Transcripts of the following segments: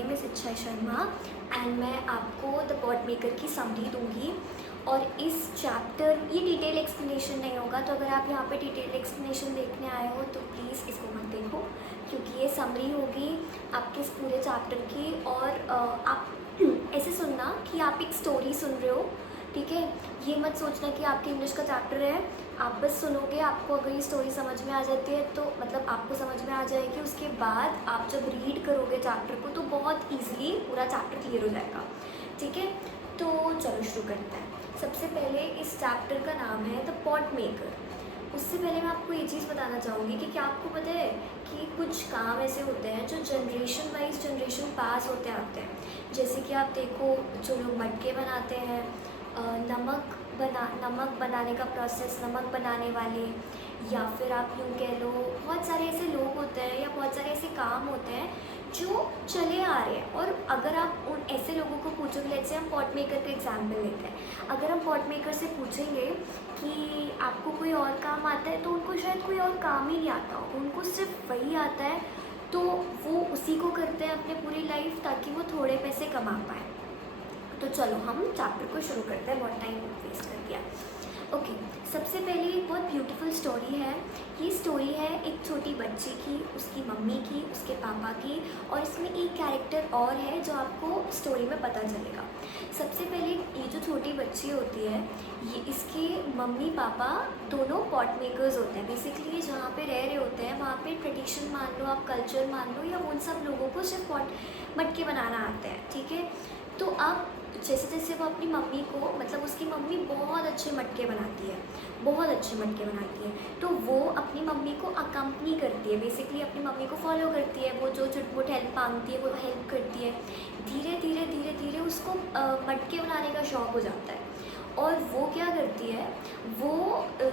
Name is इच्छा Sharma and मैं आपको द पॉट मेकर की समरी दूंगी। और इस चैप्टर ये डिटेल एक्सप्लेनेशन नहीं होगा, तो अगर आप यहाँ पे डिटेल एक्सप्लेनेशन देखने आए हो तो प्लीज़ इसको मत देखो, क्योंकि ये समरी होगी आपके इस पूरे चैप्टर की। और आप ऐसे सुनना कि आप एक स्टोरी सुन रहे हो, ठीक है। ये मत सोचना कि आपके इंग्लिश का चैप्टर है, आप बस सुनोगे। आपको अगर ये स्टोरी समझ में आ जाती है तो मतलब आपको समझ में आ जाएगी। उसके बाद आप जब रीड करोगे चैप्टर को तो बहुत ईजिली पूरा चैप्टर क्लियर हो जाएगा, ठीक है। तो चलो शुरू करते हैं। सबसे पहले इस चैप्टर का नाम है द पॉट मेकर। उससे पहले मैं आपको ये चीज़ बताना चाहूँगी कि क्या आपको पता है कि कुछ काम ऐसे होते हैं जो जनरेशन वाइज जनरेशन पास होते आते हैं। जैसे कि आप देखो, जो लोग मटके बनाते हैं, नमक बनाने का प्रोसेस, नमक बनाने वाले, या फिर आप यूँ कह लो बहुत सारे ऐसे लोग होते हैं या बहुत सारे ऐसे काम होते हैं जो चले आ रहे हैं। और अगर आप उन ऐसे लोगों को पूछोगे, जैसे हम पॉट मेकर का एग्जाम्पल लेते हैं, अगर हम पॉट मेकर से पूछेंगे कि आपको कोई और काम आता है तो उनको शायद कोई और काम ही नहीं आता, उनको सिर्फ वही आता है, तो वो उसी को करते हैं अपने पूरी लाइफ ताकि वो थोड़े पैसे कमा पाएँ। तो चलो हम चैप्टर को शुरू करते हैं, बहुत टाइम वेस्ट कर दिया। ओके, सबसे पहले एक बहुत ब्यूटीफुल स्टोरी है। ये स्टोरी है एक छोटी बच्ची की, उसकी मम्मी की, उसके पापा की, और इसमें एक कैरेक्टर और है जो आपको स्टोरी में पता चलेगा। सबसे पहले ये जो छोटी बच्ची होती है, ये इसके मम्मी पापा दोनों पॉट मेकर्स होते हैं। बेसिकली जहाँ पे रह रहे होते हैं वहाँ पे ट्रेडिशन मान लो, आप कल्चर मान लो, या उन सब लोगों को सिर्फ पॉट मटके बनाना आता है, ठीक है। तो अब जैसे जैसे वो अपनी मम्मी को, मतलब उसकी मम्मी बहुत अच्छे मटके बनाती है, बहुत अच्छे मटके बनाती है, तो वो अपनी मम्मी को अकम्पनी करती है, बेसिकली अपनी मम्मी को फॉलो करती है। वो जो चुटपुट हेल्प मांगती है वो हेल्प करती है। धीरे धीरे धीरे धीरे उसको मटके बनाने का शौक़ हो जाता है। और वो क्या करती है, वो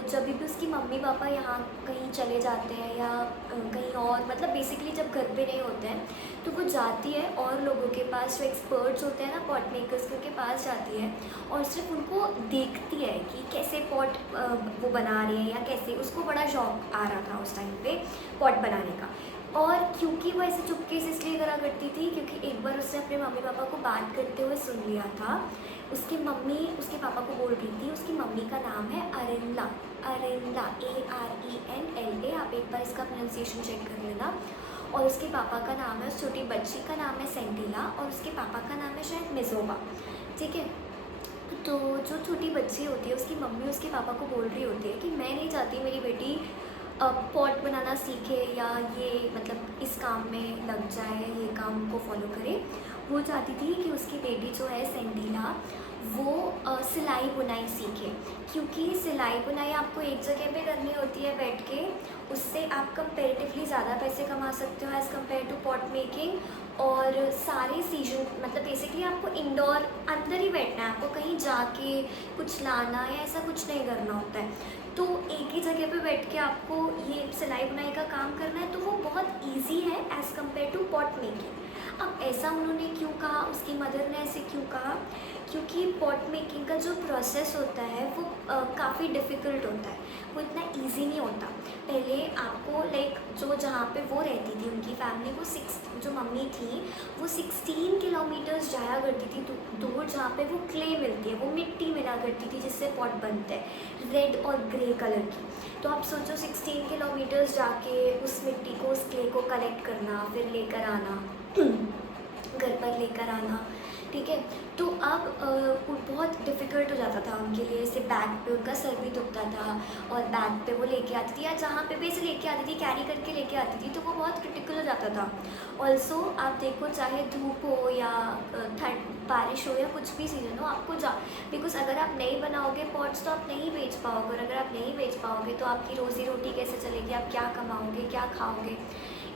जब भी उसकी मम्मी पापा यहाँ कहीं चले जाते हैं या कहीं और, मतलब बेसिकली जब घर पे नहीं होते हैं, तो वो जाती है और लोगों के पास, जो एक्सपर्ट्स होते हैं ना पॉट मेकर्स के पास जाती है, और सिर्फ उनको देखती है कि कैसे पॉट वो बना रहे हैं या कैसे। उसको बड़ा शौक आ रहा था उस टाइम पे पॉट बनाने का। और क्योंकि वो ऐसे चुपके से इसलिए करा करती थी क्योंकि एक बार उसने अपने मम्मी पापा को बात करते हुए सुन लिया था। उसकी मम्मी उसके पापा को बोल रही थी, उसकी मम्मी का नाम है अरिंदा, अरिंदा, ARENLA। आप एक बार इसका प्रोनाउंसिएशन चेक कर लेना। और उसके पापा का नाम है, उस छोटी बच्ची का नाम है सेंटिला, और उसके पापा का नाम है शायद मिजोबा, ठीक है। तो जो छोटी बच्ची होती है, उसकी मम्मी उसके पापा को बोल रही होती है कि मैं नहीं चाहती मेरी बेटी पॉट बनाना सीखे या ये मतलब इस काम में लग जाए, ये काम को फॉलो करे। वो चाहती थी कि उसकी बेटी जो है सेंटिला, वो सिलाई बुनाई सीखे, क्योंकि सिलाई बुनाई आपको एक जगह पे करनी होती है बैठ के। उससे आप कंपेरेटिवली ज़्यादा पैसे कमा सकते हो as compare to pot making. और सारे सीजन, मतलब बेसिकली आपको इंडोर अंदर ही बैठना है, आपको कहीं जाके कुछ लाना या ऐसा कुछ नहीं करना होता है। तो एक ही जगह पे बैठ के आपको ये सिलाई बुनाई का काम करना है, तो वो बहुत इजी है as compare to pot making. अब ऐसा उन्होंने क्यों कहा, उसकी मदर ने ऐसे क्यों कहा, क्योंकि पॉट मेकिंग का जो प्रोसेस होता है वो काफ़ी डिफ़िकल्ट होता है, वो इतना इजी नहीं होता। पहले आपको जो जहाँ पे वो रहती थी, उनकी फैमिली, वो जो मम्मी थी वो 16 किलोमीटर्स जाया करती थी दूर, जहाँ पे वो क्ले मिलती है, वो मिट्टी मिला करती थी जिससे पॉट बनते हैं, रेड और ग्रे कलर की। तो आप सोचो 16 किलोमीटर्स जाके उस मिट्टी को, उस क्ले को कलेक्ट करना, फिर लेकर आना घर पर लेकर आना, ठीक है। तो अब बहुत डिफ़िकल्ट हो जाता था उनके लिए। जैसे बैग पे उनका सर भी दुखता था और बैग पे वो लेके आती थी, या जहाँ पे भी ऐसे लेके आती थी, कैरी करके लेके आती थी, तो वो बहुत क्रिटिकल हो जाता था। ऑल्सो आप देखो, चाहे धूप हो या ठंड, बारिश हो या कुछ भी सीजन हो, आपको बिकॉज अगर आप नहीं बनाओगे पॉट्स तो आप नहीं बेच पाओगे, और अगर आप नहीं बेच पाओगे तो आपकी रोज़ी रोटी कैसे चलेगी, आप क्या कमाओगे, क्या खाओगे।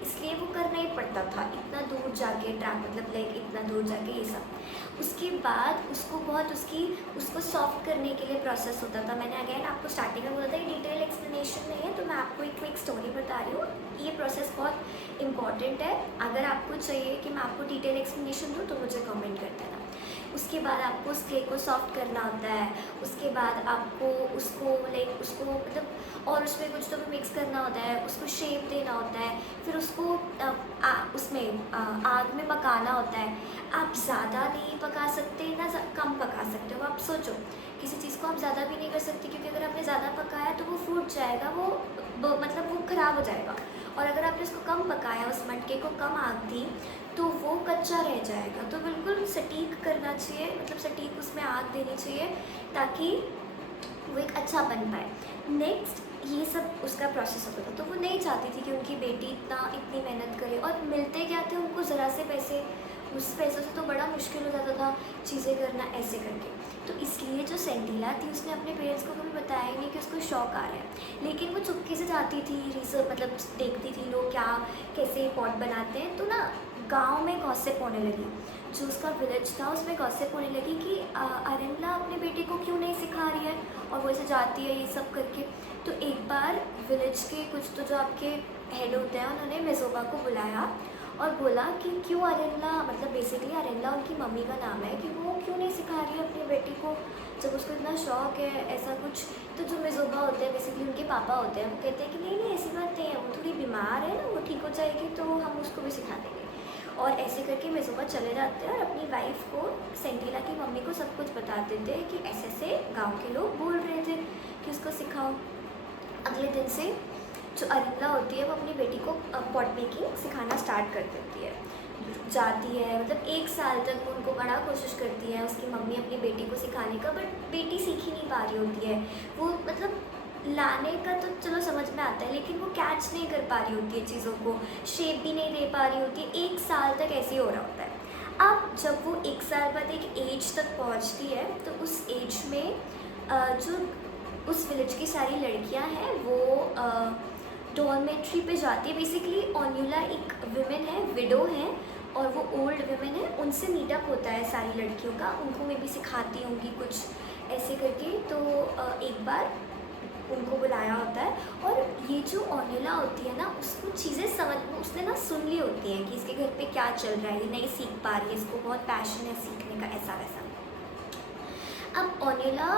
इसलिए वो करना ही पड़ता था, इतना दूर जाके मतलब इतना दूर जाके ये सब। उसके बाद उसको सॉफ्ट करने के लिए प्रोसेस होता था। मैंने अगेन आपको स्टार्टिंग में बोला था, ये डिटेल एक्सप्लेनेशन नहीं है, तो मैं आपको एक क्विक स्टोरी बता रही हूँ। ये प्रोसेस बहुत इंपॉर्टेंट है। अगर आपको चाहिए कि मैं आपको डिटेल एक्सप्लेनेशन दूँ तो मुझे कमेंट कर देना। उसके बाद आपको उस क्ले को सॉफ्ट करना होता है। उसके बाद आपको उसको और उसमें कुछ तो भी मिक्स करना होता है, उसको शेप देना होता है। फिर उसको उसमें आग में पकाना होता है, आप ज़्यादा नहीं पका सकते ना कम पका सकते हो। आप सोचो, किसी चीज़ को आप ज़्यादा भी नहीं कर सकते, क्योंकि अगर आपने ज़्यादा पकाया तो वो फूट जाएगा, मतलब वो ख़राब हो जाएगा। और अगर आपने उसको कम पकाया, उस मटके को कम आग दी, तो वो कच्चा रह जाएगा। तो बिल्कुल सटीक करना चाहिए, मतलब सटीक उसमें आग देनी चाहिए, ताकि वो एक अच्छा बन पाए। नेक्स्ट ये सब उसका प्रोसेस होता था। तो वो नहीं चाहती थी कि उनकी बेटी इतनी मेहनत करे, और मिलते क्या थे उनको ज़रा से पैसे, उस पैसों से तो बड़ा मुश्किल हो जाता था चीज़ें करना ऐसे करके। तो इसलिए जो सेंटीला थी, उसने अपने पेरेंट्स को कभी बताया ही नहीं कि उसको शौक आ रहा है। लेकिन वो चुपके से जाती थी, मतलब देखती थी लोग क्या कैसे पॉट बनाते हैं। तो ना गांव में गॉसिप होने लगी, जो उसका विलेज था उसमें गॉसिप होने लगी कि अरेंला अपने बेटे को क्यों नहीं सिखा रही है, और वो ऐसे जाती है ये सब करके। तो एक बार विलेज के कुछ तो जो आपके हेड होते हैं, उन्होंने मेजोबा को बुलाया और बोला कि क्यों अरेंला, मतलब बेसिकली अरेंला उनकी मम्मी का नाम है, कि वो क्यों नहीं सिखा रही है अपनी बेटी को, जब उसको इतना शौक है ऐसा कुछ। तो जो मेजोबा होते हैं, बेसिकली उनके पापा होते हैं, वो कहते हैं कि नहीं नहीं ऐसी बात नहीं है, वो थोड़ी बीमार है ना, वो ठीक हो जाएगी तो हम उसको भी सिखा देंगे। और ऐसे करके मेजोबा चले जाते हैं और अपनी वाइफ को, सेंटीला की मम्मी को सब कुछ बता देते हैं कि ऐसे ऐसे गाँव के लोग बोल रहे थे कि उसको सिखाओ। अगले दिन से जो अरेंला होती है वो अपनी बेटी को पॉट मेकिंग सिखाना स्टार्ट कर देती है। जाती है, मतलब 1 साल तक वो उनको बड़ा कोशिश करती है उसकी मम्मी अपनी बेटी को सिखाने का, बट बेटी सीख ही नहीं पा रही होती है। वो मतलब लाने का तो चलो समझ में आता है, लेकिन वो कैच नहीं कर पा रही होती है चीज़ों को, शेप भी नहीं दे पा रही होती है। 1 साल तक ऐसे ही हो रहा होता है। अब जब वो 1 साल बाद एक एज तक पहुंचती है, तो उस एज में जो उस विलेज की सारी लड़कियां हैं वो डॉर्मेट्री पे जाती है। बेसिकली ओन्यूला एक विमेन है, विडो है, और वो ओल्ड विमेन है, उनसे मीटअप होता है सारी लड़कियों का, उनको मैं भी सिखाती होंगी कुछ ऐसे करके। तो एक बार उनको बुलाया होता है, और ये जो ओन्यूला होती है ना, उसको चीज़ें उसने ना सुन ली होती है कि इसके घर पे क्या चल रहा है, ये नहीं सीख पा रही है, इसको बहुत पैशन है सीखने का, ऐसा वैसा। अब ओन्यूला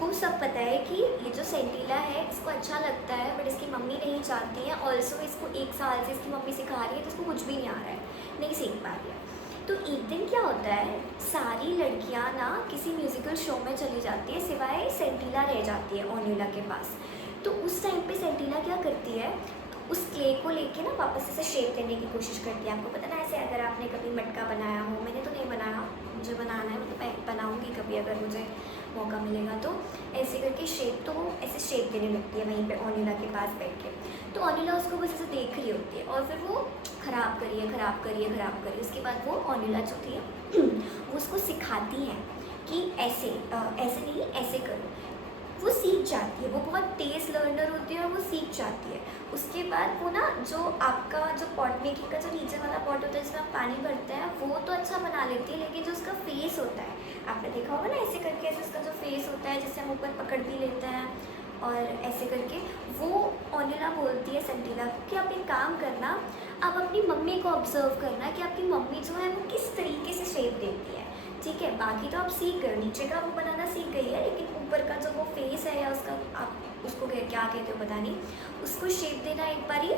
को सब पता है कि ये जो सेंटीला है इसको अच्छा लगता है, बट इसकी मम्मी नहीं चाहती है। ऑल्सो इसको 1 साल से इसकी मम्मी सिखा रही है, तो इसको कुछ भी नहीं आ रहा है, नहीं सीख पा रही है। तो एक दिन क्या होता है, सारी लड़कियां ना किसी म्यूज़िकल शो में चली जाती है, सिवाय सेंटीला रह जाती है ओन्यूला के पास। तो उस टाइम पे सेंटीला क्या करती है, उस क्ले को लेके ना वापस से शेप देने की कोशिश करती है। आपको पता ना, ऐसे अगर आपने कभी मटका बनाया हो, मैंने तो नहीं बनाया, मुझे बनाना है, मतलब मैं बनाऊंगी कभी अगर मुझे मौका मिलेगा तो। ऐसे करके शेप, तो वो ऐसे शेप देने लगती है वहीं पे ओन्यूला के पास बैठ के। तो ओन्यूला उसको बस ऐसे देख रही होती है, और फिर वो ख़राब करिए ख़राब करिए ख़राब करिए। उसके बाद वो ओन्यूला जो थी वो उसको सिखाती हैं कि ऐसे ऐसे नहीं ऐसे करो। वो सीख जाती है, वो बहुत तेज़ लर्नर होती है और वो सीख जाती है। उसके बाद वो ना, जो आपका जो पॉट मेकिंग का जो नीचे वाला पॉट होता है जिसमें आप पानी भरते हैं, वो तो अच्छा बना लेती है, लेकिन जो उसका फेस होता है, आपने देखा होगा ना ऐसे करके, ऐसे उसका जो फेस होता है जिससे हम ऊपर पकड़ भी लेते हैं और ऐसे करके, वो ओन्यूला बोलती है सेंटीला को कि आप एक काम करना, आप अपनी मम्मी को ऑब्जर्व करना कि आपकी मम्मी जो है वो किस तरीके से शेप देती है। ठीक है, बाकी तो आप सीख गए, नीचे का वो बनाना सीख गई है, लेकिन ऊपर का जो वो फेस है, या उसका आप उसको क्या कहते हो पता नहीं, उसको शेप देना एक बारी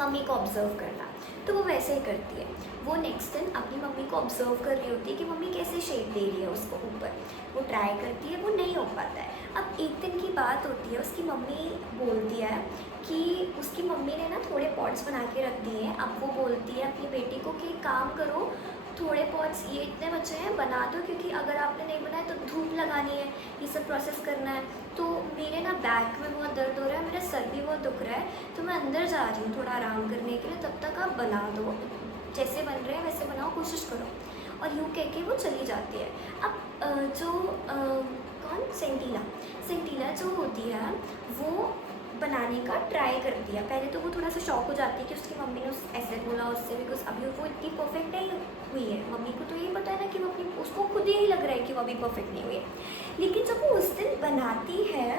मम्मी को ऑब्जर्व करना। तो वो वैसे ही करती है। वो नेक्स्ट दिन अपनी मम्मी को ऑब्जर्व कर रही होती है कि मम्मी कैसे शेप दे रही है उसको ऊपर। वो ट्राई करती है, वो नहीं हो पाता है। अब एक दिन की बात होती है, उसकी मम्मी बोलती है कि उसकी मम्मी ने ना थोड़े पॉट्स बना के रख दिए हैं। अब वो बोलती है अपनी बेटी को कि काम करो, थोड़े पॉट्स ये इतने बचे हैं बना दो, क्योंकि अगर आपने नहीं बनाए तो धूप लगानी है, ये सब प्रोसेस करना है। तो मेरे ना बैक में बहुत दर्द हो रहा है, मेरा सर भी बहुत दुख रहा है, तो मैं अंदर जा रही हूँ थोड़ा आराम करने के लिए, तब तक आप बना दो, जैसे बन रहे हैं वैसे बनाओ, कोशिश करो। और यूँ कह के वो चली जाती है। अब जो कौन सेंटीला जो होती है वो बनाने का ट्राई करती है। पहले तो वो थोड़ा सा शॉक हो जाती है कि उसकी मम्मी ने ऐसे बोला उससे, बिकॉज अभी वो इतनी परफेक्ट नहीं हुई है। मम्मी को तो यही पता है ना कि वो अपनी, उसको खुद यही लग रहा है कि वो अभी परफेक्ट नहीं हुई है। लेकिन जब वो उस दिन बनाती है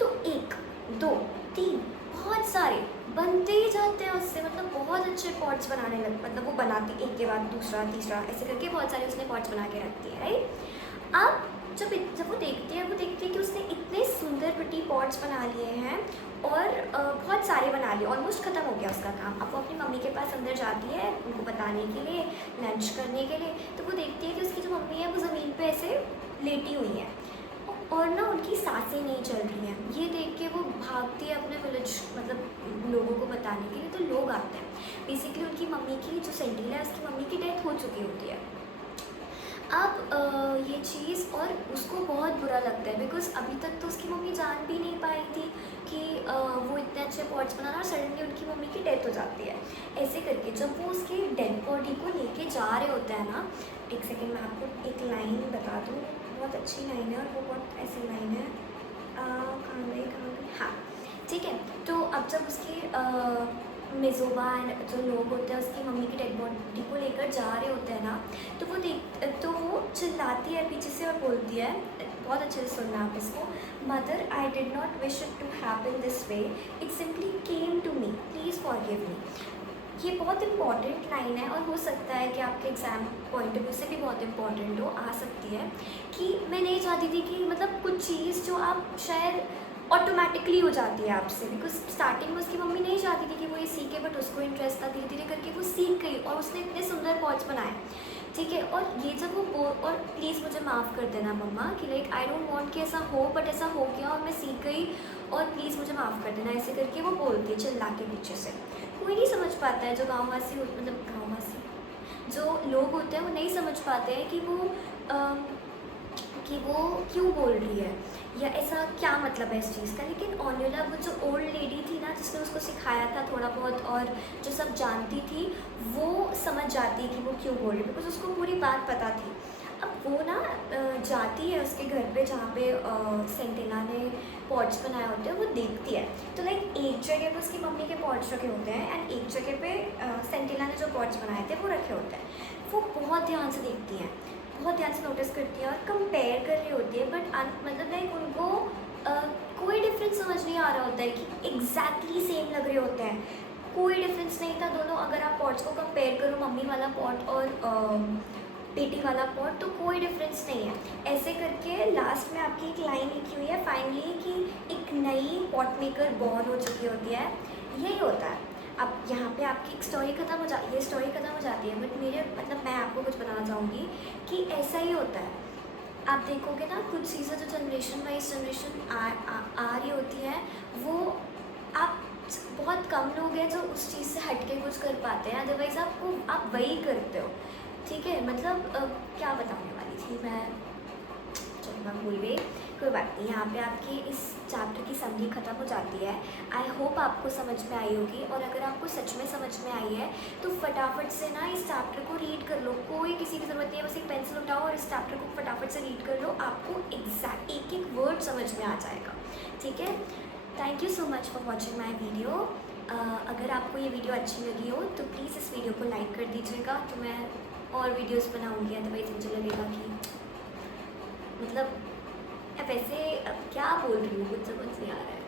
तो 1 2 3 बहुत सारे बनते ही जाते हैं उससे, मतलब बहुत अच्छे पॉट्स बनाने लग, मतलब वो बनाती एक के बाद दूसरा तीसरा ऐसे करके बहुत सारे उसने पॉट्स बना के रखती है, राइट। अब जब वो देखती है कि उसने इतने सुंदर प्रिटी पॉट्स बना लिए हैं और बहुत सारे बना लिए, ऑलमोस्ट ख़त्म हो गया उसका काम। अब वो अपनी मम्मी के पास अंदर जाती है उनको बताने के लिए, लंच करने के लिए, तो वो देखती है कि उसकी जो मम्मी है वो ज़मीन पे ऐसे लेटी हुई है और ना उनकी सांसें नहीं चल रही हैं। ये देख के वो भागती है अपने विलेज, मतलब लोगों को बताने के लिए, तो लोग आते हैं। बेसिकली उनकी मम्मी की जो सेंटिला है उसकी मम्मी की डेथ हो चुकी होती है। अब ये चीज़ और उसको बहुत बुरा लगता है बिकॉज़ अभी तक तो उसकी मम्मी जान भी नहीं पाई थी कि वो इतने अच्छे पॉट्स बनाना, और सडनली उनकी मम्मी की डेथ हो जाती है। ऐसे करके जब वो उसकी डेड बॉडी को लेके जा रहे होते हैं ना, एक सेकेंड मैं आपको एक लाइन बता दूँ, बहुत अच्छी लाइन है और वो बहुत ऐसी लाइन है, कहाँ गई, हाँ ठीक है। तो अब जब उसकी मेज़ोबा जो लोग होते हैं उसकी मम्मी की डेड बॉडी को लेकर जा रहे होते हैं ना, तो वो चिल्लाती है पीछे से और बोलती है, बहुत अच्छे से सुनना आप इसको, mother I did not wish it to happen this way, it simply came to me, please forgive me. ये बहुत इंपॉर्टेंट लाइन है और हो सकता है कि आपके एग्ज़ाम पॉइंट ऑफ व्यू से भी बहुत इंपॉर्टेंट हो आ सकती है, कि मैं नहीं चाहती थी कि मतलब कुछ चीज़ जो आप शायद ऑटोमेटिकली हो जाती है आपसे, बिकॉज स्टार्टिंग में उसकी मम्मी नहीं चाहती थी कि वो ये सीखे, बट उसको इंटरेस्ट था, धीरे धीरे करके वो सीख गई और उसने इतने सुंदर पॉट्स बनाए, ठीक है। और ये जब वो और प्लीज़ मुझे माफ़ कर देना मम्मा कि लाइक आई डोंट वांट कि ऐसा हो, बट ऐसा हो गया और मैं सीख गई और प्लीज़ मुझे माफ़ कर देना, ऐसे करके वो बोलती है चिल्ला के पीछे से। कोई नहीं समझ पाता है, जो गाँववासी मतलब गाँववासी जो लोग होते हैं वो नहीं समझ पाते हैं कि वो क्यों बोल रही है या ऐसा क्या मतलब है इस चीज़ का। लेकिन ऑन्योला वो जो ओल्ड लेडी थी ना जिसने उसको सिखाया था थोड़ा बहुत और जो सब जानती थी, वो समझ जाती है कि वो क्यों बोल रही है, बिकॉज उसको पूरी बात पता थी। अब वो ना जाती है उसके घर पे जहाँ पे सेंटिला ने पॉट्स बनाए होते हैं, वो देखती है। तो लाइक एक जगह पे उसकी मम्मी के पॉट्स रखे होते हैं एंड एक जगह पे सेंटिला ने जो पॉट्स बनाए थे वो रखे होते हैं। वो बहुत ध्यान से देखती हैं, बहुत ध्यान से नोटिस करती है और कंपेयर कर रही होती है, बट मतलब लाइक उनको कोई डिफरेंस समझ नहीं आ रहा होता है कि एग्जैक्टली सेम लग रहे होते हैं। कोई डिफरेंस नहीं था दोनों, अगर आप पॉट्स को कंपेयर करो, मम्मी वाला पॉट और बेटी वाला पॉट, तो कोई डिफरेंस नहीं है। ऐसे करके लास्ट में आपकी एक लाइन लिखी हुई है फाइनली कि एक नई पॉट मेकर बॉर्न हो चुकी होती है, यही होता है। अब यहाँ पे आपकी एक स्टोरी खत्म हो जाती है, स्टोरी खत्म हो जाती है, बट मेरे मतलब मैं आपको कुछ बताना चाहूँगी कि ऐसा ही होता है। आप देखोगे ना कुछ चीज़ें जो जनरेशन वाइज जनरेशन आ रही होती है, वो आप बहुत कम लोग हैं जो उस चीज़ से हट के कुछ कर पाते हैं, अदरवाइज़ आप वही करते हो, ठीक है। मतलब क्या बताने वाली थी मैं, चलो मैं भूल गई, कोई बात नहीं। यहाँ पे आपकी इस चैप्टर की समरी ख़त्म हो जाती है। आई होप आपको समझ में आई होगी, और अगर आपको सच में समझ में आई है तो फटाफट से ना इस चैप्टर को रीड कर लो, कोई किसी की ज़रूरत नहीं है, बस एक पेंसिल उठाओ और इस चैप्टर को फटाफट से रीड कर लो, आपको एग्जैक्ट एक एक वर्ड समझ में आ जाएगा, ठीक है। Thank you so much for watching my video. अगर आपको ये वीडियो अच्छी लगी हो तो प्लीज़ इस वीडियो को लाइक कर दीजिएगा, तो मैं और वीडियोज़ बनाऊँगी, अदरवाइज़ मुझे लगेगा कि मतलब वैसे अब क्या बोल रही हूँ कुछ समझ नहीं आ रहा है।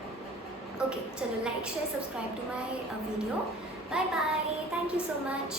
ओके चलो, like share subscribe to my video. Bye bye, thank you so much.